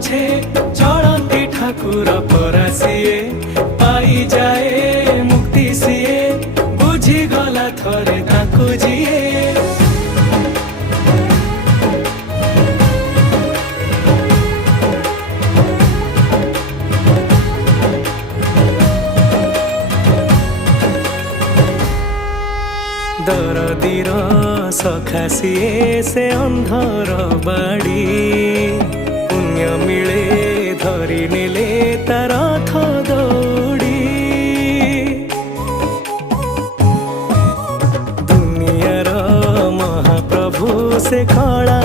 पछे चलती ठाकुर परासीए पाई जाए मुक्ति सीए बुझी गला थरे ताकू जीए। दरदीर सखा सीए से अंधर बाड़ी पुण्य मिले धरी नेले तार रथ दौड़ी। दुनियार महाप्रभु से खड़ा